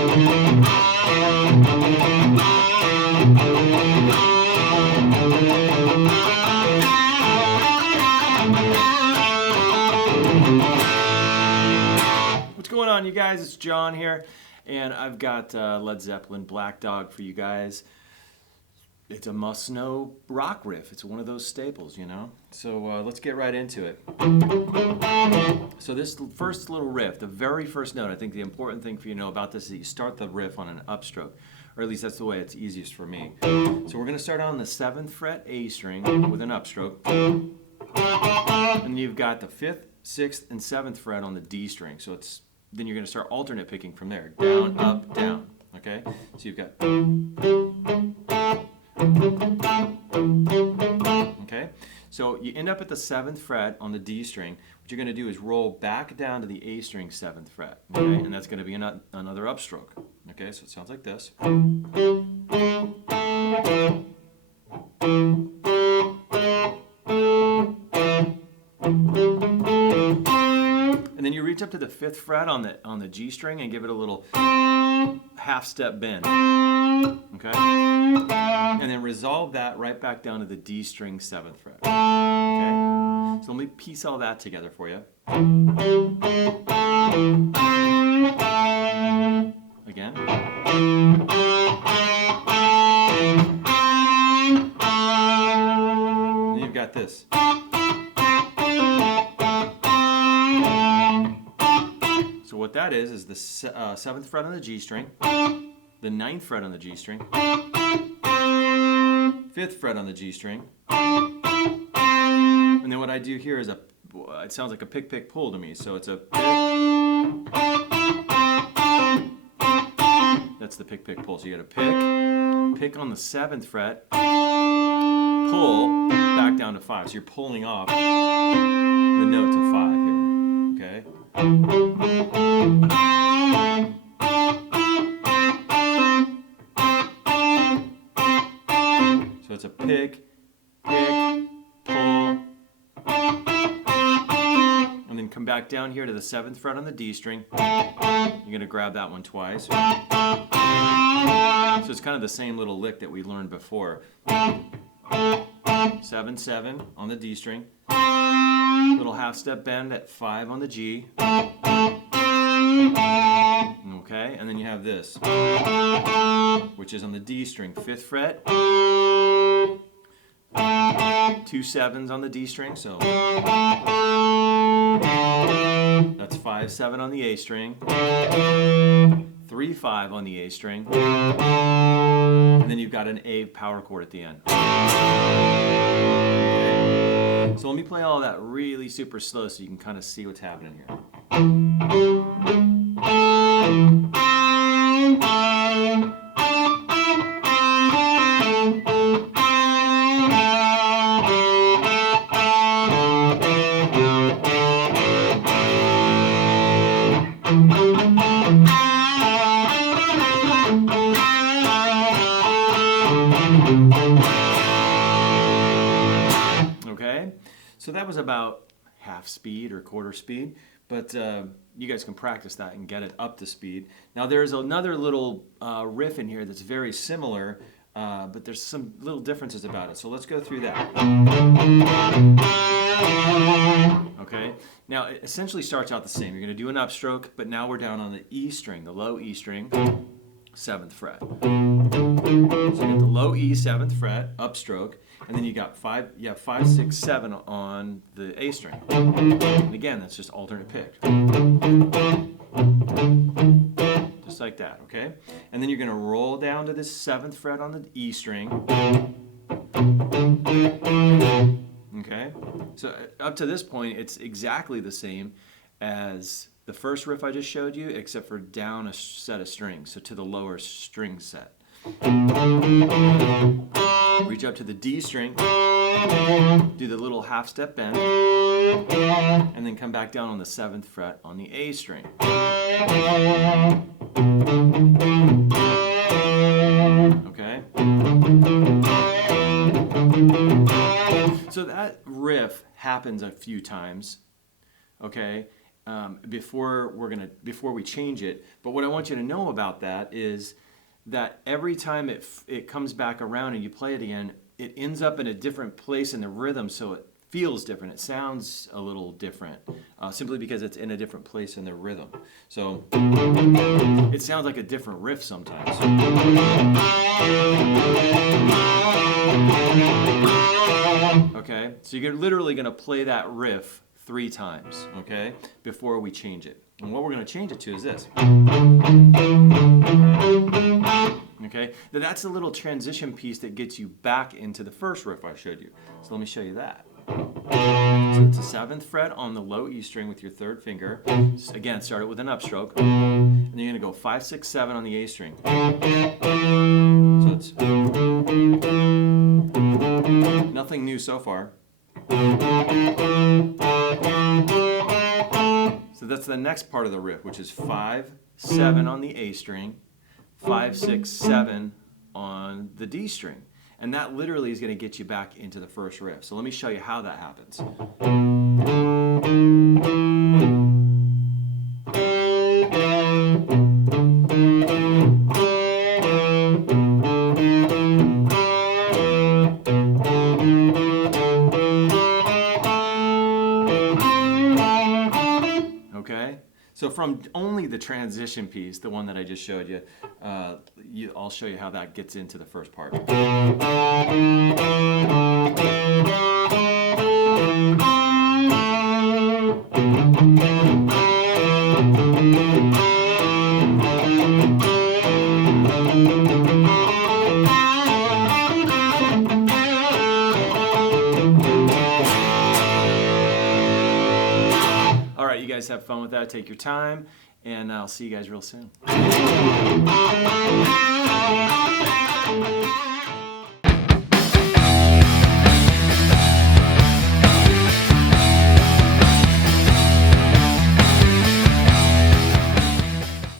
What's going on, you guys? It's John here, and I've got Led Zeppelin Black Dog for you guys. It's a must-know rock riff. It's one of those staples, you know? So let's get right into it. So this first little riff, the very first note, I think the important thing for you to know about this is that you start the riff on an upstroke, or at least that's the way it's easiest for me. So we're going to start on the 7th fret A string with an upstroke, and you've got the 5th, 6th, and 7th fret on the D string. So then you're going to start alternate picking from there, down, up, down. Okay? So you've got. Okay? So you end up at the 7th fret on the D string. What you're going to do is roll back down to the A string 7th fret. Okay? And that's going to be another upstroke. Okay? So it sounds like this. And then you reach up to the 5th fret on the G string and give it a little half step bend. Okay? And then resolve that right back down to the D string 7th fret. Okay? So let me piece all that together for you. Again. And then you've got this. So what that is the 7th fret on the G string, the 9th fret on the G string, 5th fret on the G string, and then what I do here is it sounds like a pick-pick-pull to me, so it's a pick, that's the pick-pick-pull, so you got a pick on the 7th fret, pull back down to 5, so you're pulling off the note to 5 here, okay? So it's a pick, pull, and then come back down here to the 7th fret on the D string. You're going to grab that one twice. So it's kind of the same little lick that we learned before. 7, 7 on the D string. Little half step bend at 5 on the G. Okay, and then you have this, which is on the D string, 5th fret, 2 7s on the D string, so that's 5, 7 on the A string, 3, 5 on the A string, and then you've got an A power chord at the end. Okay. So let me play all that really super slow so you can kind of see what's happening here. Okay, so that was about half speed or quarter speed, but you guys can practice that and get it up to speed. Now there's another little riff in here that's very similar, but there's some little differences about it, so let's go through that. Okay, now it essentially starts out the same. You're going to do an upstroke, but now we're down on the E string, the low E string, 7th fret. So you get the low E 7th fret, upstroke, and then you got 5, 6, 7 on the A string. And again, that's just alternate pick. Just like that, okay? And then you're going to roll down to this 7th fret on the E string. Okay? So up to this point, it's exactly the same as the first riff I just showed you, except for down a set of strings, so to the lower string set. Reach up to the D string, do the little half step bend, and then come back down on the 7th fret on the A string. Okay? So that riff happens a few times, okay? before we change it. But what I want you to know about that is that every time it comes back around and you play it again, it ends up in a different place in the rhythm, so it feels different. It sounds a little different, simply because it's in a different place in the rhythm. So it sounds like a different riff sometimes. Okay, so you're literally going to play that riff 3 times, okay, before we change it. And what we're going to change it to is this. Okay, now that's a little transition piece that gets you back into the first riff I showed you. So let me show you that. So it's a 7th fret on the low E string with your 3rd finger. So again, start it with an upstroke. And you're going to go 5, 6, 7 on the A string. So it's nothing new so far. So that's the next part of the riff, which is 5, 7 on the A string, 5, 6, 7 on the D string. And that literally is going to get you back into the first riff. So let me show you how that happens. Okay? So from only the transition piece, the one that I just showed you, I'll show you how that gets into the first part. All right, you guys have fun with that. Take your time, and I'll see you guys real soon.